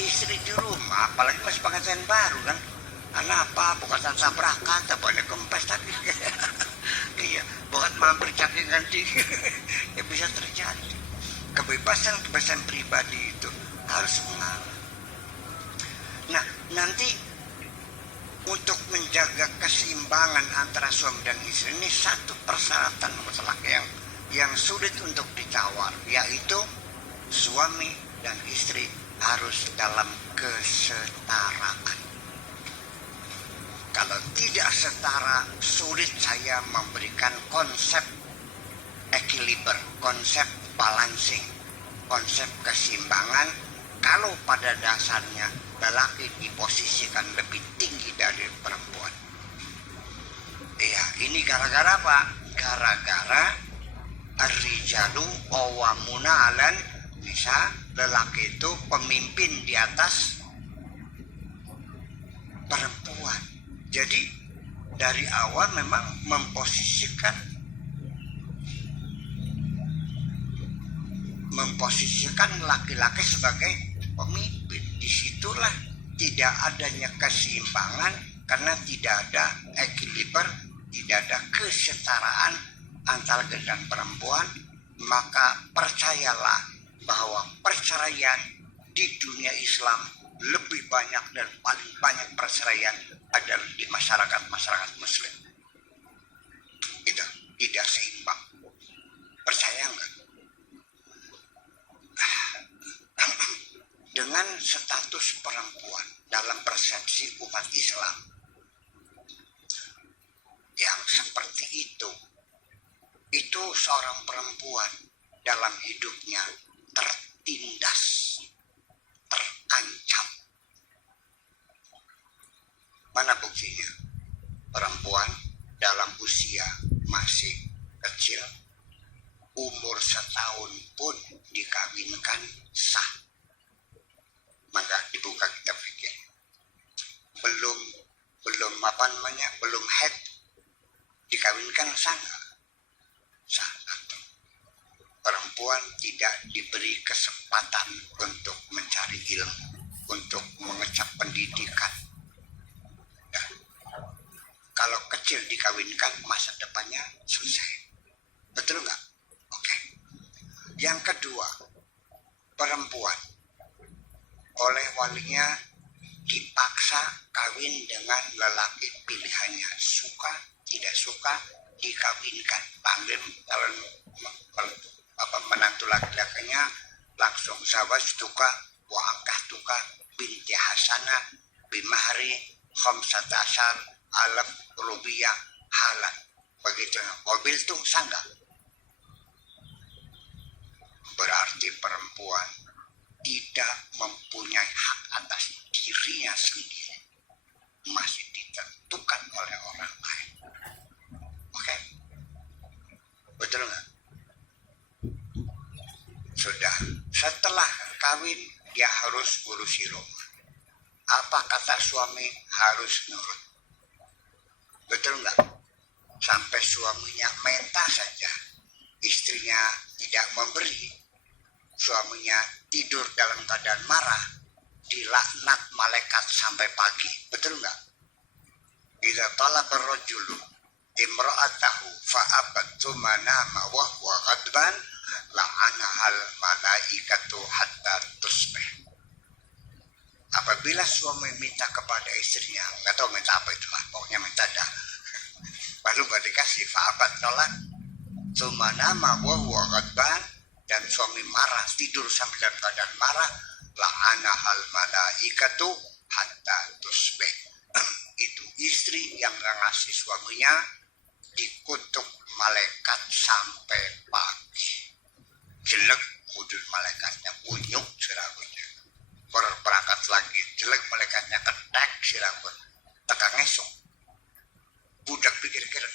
istri di rumah, apalagi masih pengantin baru kan. Apa bukan tabrakan, tak boleh kempes tadi. Iya, bukan mampir cari ganti. Ya bisa terjadi. Kebebasan pribadi itu harus mengalah. Nah, nanti untuk menjaga keseimbangan antara suami dan istri ini satu persyaratan masalah yang sulit untuk ditawar, yaitu suami dan istri harus dalam kesetaraan. Kalau tidak setara, sulit saya memberikan konsep equiliber, konsep balancing, konsep keseimbangan. Kalau pada dasarnya lelaki diposisikan lebih tinggi dari perempuan. Iya, ini gara-gara apa? Gara-gara ar-rijalu qawwamuna 'alan nisa, lelaki itu pemimpin di atas perempuan. Jadi dari awal memang memposisikan laki-laki sebagai pemimpin. Disitulah tidak adanya keseimbangan karena tidak ada equiliber, tidak ada kesetaraan antara laki dan perempuan. Maka percayalah bahwa perceraian di dunia Islam lebih banyak dan paling banyak perceraian adalah di masyarakat Muslim. Itu tidak seimbang. Percaya nggak? Dengan status perempuan dalam persepsi umat Islam yang seperti itu seorang perempuan dalam hidupnya tertindas, terancam. Mana buktinya? Perempuan dalam usia masih kecil, umur 1 tahun pun dikawinkan sah. Maka dibuka kitab fikih. Belum head dikawinkan sah nggak? Sah. Perempuan tidak diberi kesempatan untuk mencari ilmu, untuk mengecap pendidikan. Ya. Kalau kecil dikawinkan, masa depannya selesai. Betul nggak? Oke. Yang kedua, perempuan oleh walinya dipaksa kawin dengan lelaki pilihannya, suka tidak suka dikawinkan, panggil calon menantu laki-lakinya langsung zawajtuka wa ankahtuka binti Hasanah bimahri khamsata asyar alaf rubiyah halal. Begitu. Mobil tuh sangga. Berarti perempuan tidak mempunyai hak atas dirinya sendiri, masih ditentukan oleh orang lain. Oke? Betul nggak? Sudah, setelah kawin dia harus urusi rumah. Apa kata suami? Harus nurut. Betul nggak? Sampai suaminya minta saja, istrinya tidak memberi, suaminya tidur dalam keadaan marah, dilaknat malaikat sampai pagi. Betul nggak? Idza talaba ar-rajulu imra'atahu fa'abat tsumma nama wa huwa ghadban la'anahal malaikatu hatta tusbih. Apabila suami minta kepada istrinya, nggak tahu minta apa itulah, pokoknya minta dah, baru nggak dikasih, fa'abat nolak, tsumma nama wa huwa ghadban, dan suami marah, tidur sambil dalam keadaan marah, la'anahal malaikatu hatta tusbih. Itu istri yang nggak ngasih suaminya dikutuk malaikat sampai pagi. Jelek mudul malaikatnya, unyuk siragutnya. Berangkat lagi, jelek malaikatnya, ketek siragut. Tegang esok. Budak pikir-pikir.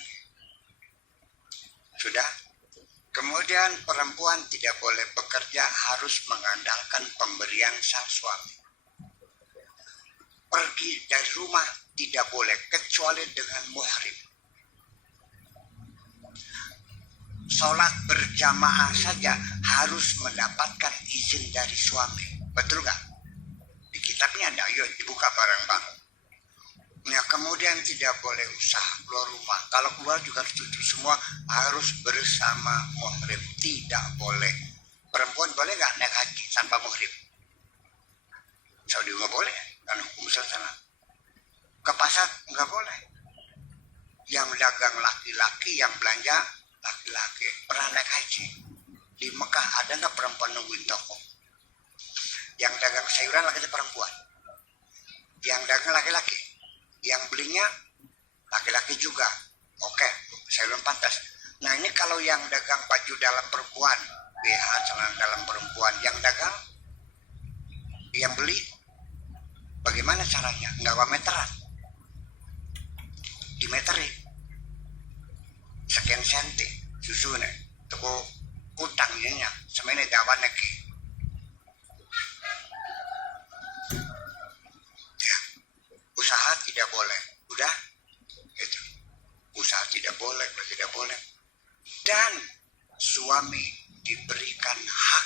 Sudah? Kemudian perempuan tidak boleh bekerja, harus mengandalkan pemberian sang suami. Pergi dari rumah tidak boleh kecuali dengan muhrim. Sholat berjamaah saja harus mendapatkan izin dari suami. Betul nggak? ayo dibuka bareng-bareng. Nah, kemudian tidak boleh usaha keluar rumah. Kalau keluar juga harus tutup semua, harus bersama muhrim. Tidak boleh. Perempuan boleh nggak naik haji tanpa muhrim? Saudi nggak boleh, kan hukum sana. Ke pasar nggak boleh. Yang dagang laki-laki, yang belanja laki-laki. Pernah naik haji di Mekah, ada nggak perempuan nungguin toko? Yang dagang sayuran laki-laki perempuan, yang dagang laki-laki, yang belinya laki-laki juga. Oke, sayuran pantas. Nah, ini kalau yang dagang baju dalam perempuan, BH celana dalam perempuan, yang dagang, yang beli, bagaimana caranya? Nggak meteran, dimeterin sekian senti susu nih, toko utangnya semene dawan lagi. Ya, usaha tidak boleh. Udah, itu usaha tidak boleh, tidak boleh. Dan suami diberikan hak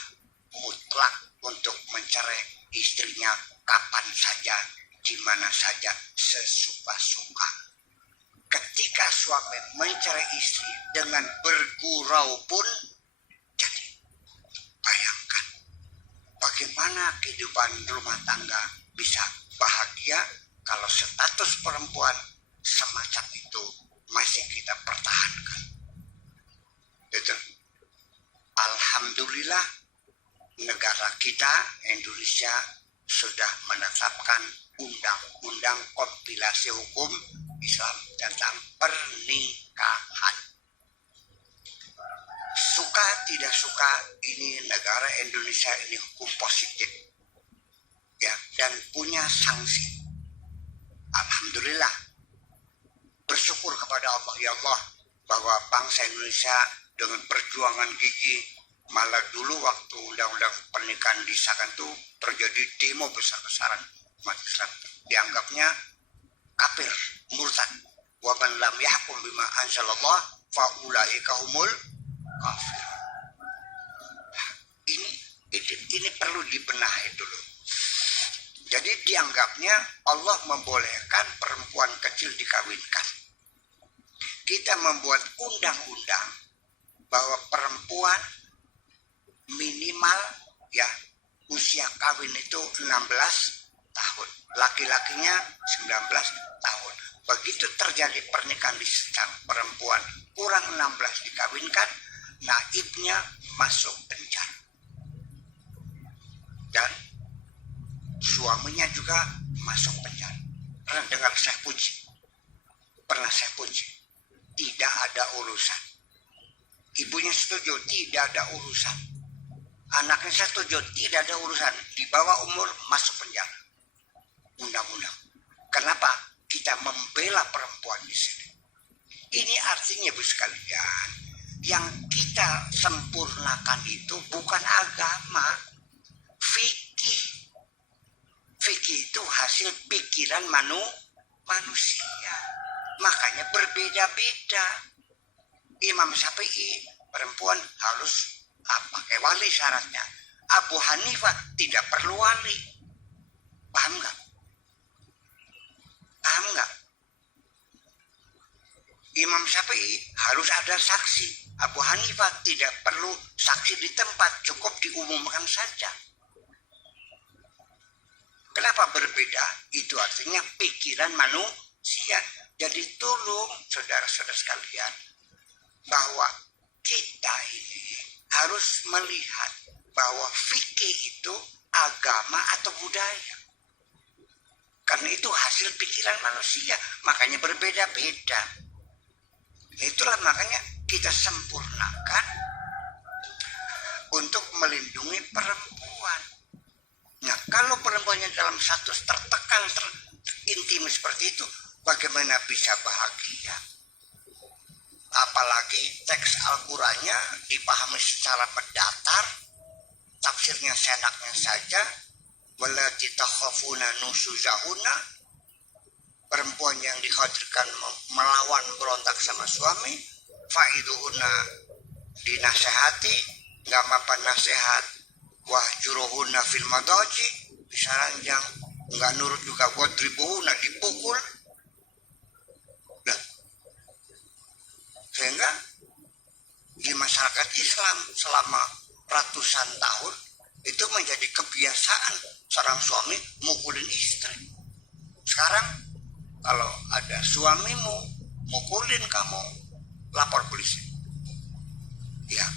mutlak untuk mencerai istrinya kapan saja, di mana saja, sesuka-suka. Ketika suami mencerai istri dengan bergurau pun, jadi bayangkan bagaimana kehidupan rumah tangga bisa bahagia kalau status perempuan semacam itu masih kita pertahankan. Betul. Alhamdulillah negara kita Indonesia sudah menetapkan undang-undang kompilasi hukum Islam tentang pernikahan. Suka tidak suka, ini negara Indonesia ini hukum positif, ya, dan punya sanksi. Alhamdulillah, bersyukur kepada Allah, ya Allah, bahwa bangsa Indonesia dengan perjuangan gigih, malah dulu waktu undang-undang pernikahan disahkan itu terjadi demo besar-besaran umat Islam, dianggapnya kafir, murtad. Wa man lam yahkum bima anzalallah fa ulaika humul kafir. Ini perlu dibenahi dulu. Jadi dianggapnya Allah membolehkan perempuan kecil dikawinkan. Kita membuat undang-undang bahwa perempuan minimal ya usia kawin itu 16 tahun, laki-lakinya 19 tahun. Begitu terjadi pernikahan di sedang perempuan kurang 16 dikawinkan, naibnya masuk penjara. Dan suaminya juga masuk penjara. Pernah dengar saya puji? Pernah saya puji? Tidak ada urusan. Ibunya setuju, tidak ada urusan. Anaknya setuju, tidak ada urusan. Di bawah umur masuk penjara. Undang-undang. Kenapa? Kita membela perempuan di sini. Ini artinya, Bu sekalian, yang kita sempurnakan itu bukan agama, fikih. Fikih itu hasil pikiran manusia. Makanya berbeda-beda. Imam Syafi'i, perempuan harus pakai wali syaratnya. Abu Hanifah tidak perlu wali. Paham nggak? Paham nggak? Imam Syafi'i harus ada saksi. Abu Hanifah tidak perlu saksi di tempat, cukup diumumkan saja. Kenapa berbeda? Itu artinya pikiran manusia. Jadi tolong saudara-saudara sekalian, bahwa kita ini harus melihat bahwa fikih itu agama atau budaya. Karena itu hasil pikiran manusia, makanya berbeda-beda. Itulah makanya kita sempurnakan untuk melindungi perempuan. Nah, kalau perempuannya dalam status tertekan, intim seperti itu, bagaimana bisa bahagia? Apalagi teks Al-Qurannya dipahami secara mendatar, tafsirnya senaknya saja. Walati takhafuna nusuzahuna, perempuan yang dikhawatirkan melawan berontak sama suami, faiduhuna dinasehati, nggak mapan nasihat, wahjuruhuna fil madaji, bisa ranjang, nggak nurut juga buat tribuna dipukul. Nah, sehingga di masyarakat Islam selama ratusan tahun itu menjadi kebiasaan seorang suami mukulin istri. Sekarang kalau ada suamimu mukulin kamu, lapor polisi. Ya,